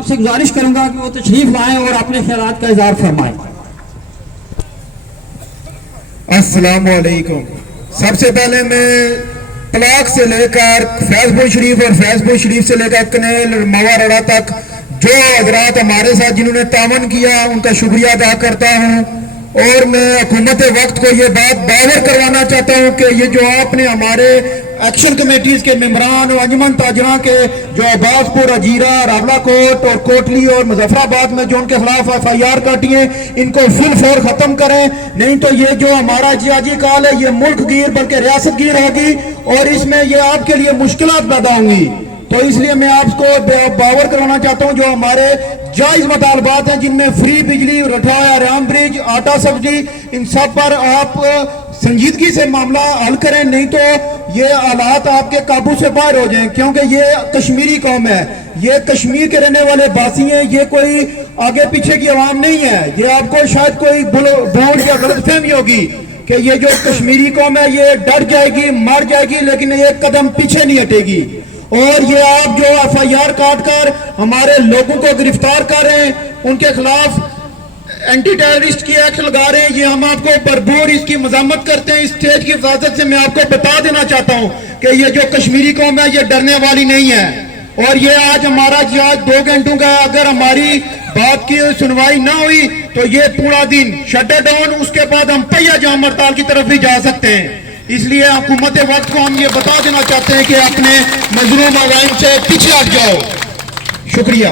आपसे गुजारिश करूंगा कि वो तशरीफ लाएं और अपने ख्यालात का इजहार फरमाएं। अस्सलाम वालेकुम। सबसे पहले मैं तलाक से लेकर फैजपुर शरीफ और फैजपुर शरीफ से लेकर कनेल मवारड़ा तक जो हजरात हमारे साथ जिन्होंने तावन किया उनका शुक्रिया अदा करता हूँ। और मैं हुकूमत वक्त को ये बात बावर करवाना चाहता हूँ कि ये जो आपने हमारे एक्शन कमेटीज के मेंबरान और अंजुमन ताजरा के जो अब्बासपुर, अजीरा, रावलाकोट और कोटली और मुजफ्फराबाद में जो उनके खिलाफ FIR काटी है, इनको फिल फौर खत्म करें, नहीं तो ये जो हमारा जियाजी काल है ये मुल्क गिर बल्कि रियासत गिर होगी और इसमें ये आपके लिए मुश्किलात पैदा होंगी। तो इसलिए मैं आपको बावर करवाना चाहता हूं जो हमारे जायज मुतालबात हैं जिनमें फ्री बिजली, रठाया, राम ब्रिज, आटा सब्सिडी, इन सब पर आप संजीदगी से मामला हल करें, नहीं तो ये हालात आपके काबू से बाहर हो जाएं। क्योंकि ये कश्मीरी कौम है, ये कश्मीर के रहने वाले बासी हैं, ये कोई आगे पीछे की आवाम नहीं है। ये आपको शायद कोई भूल या गलतफहमी होगी कि ये जो कश्मीरी कौम है ये डर जाएगी, मर जाएगी, लेकिन एक कदम पीछे नहीं हटेगी। और ये आप जो FIR काट कर हमारे लोगों को गिरफ्तार कर रहे हैं, उनके खिलाफ एंटी टेररिस्ट की एक्ट लगा रहे हैं, ये हम आपको भरपूर इसकी मजामत करते हैं। इस स्टेज की इजाजत से मैं आपको बता देना चाहता हूं कि ये जो कश्मीरी कौम है ये डरने वाली नहीं है। और ये आज हमारा जिहाद 2 घंटों का, अगर हमारी बात की सुनवाई ना हुई तो ये पूरा दिन शट डाउन, उसके बाद हम पहिया जाम हड़ताल की तरफ भी जा सकते हैं। इसलिए हुकूमत वक्त को हम ये बता देना चाहते हैं कि अपने मजलूम अवाम से पीछे हट जाओ। शुक्रिया।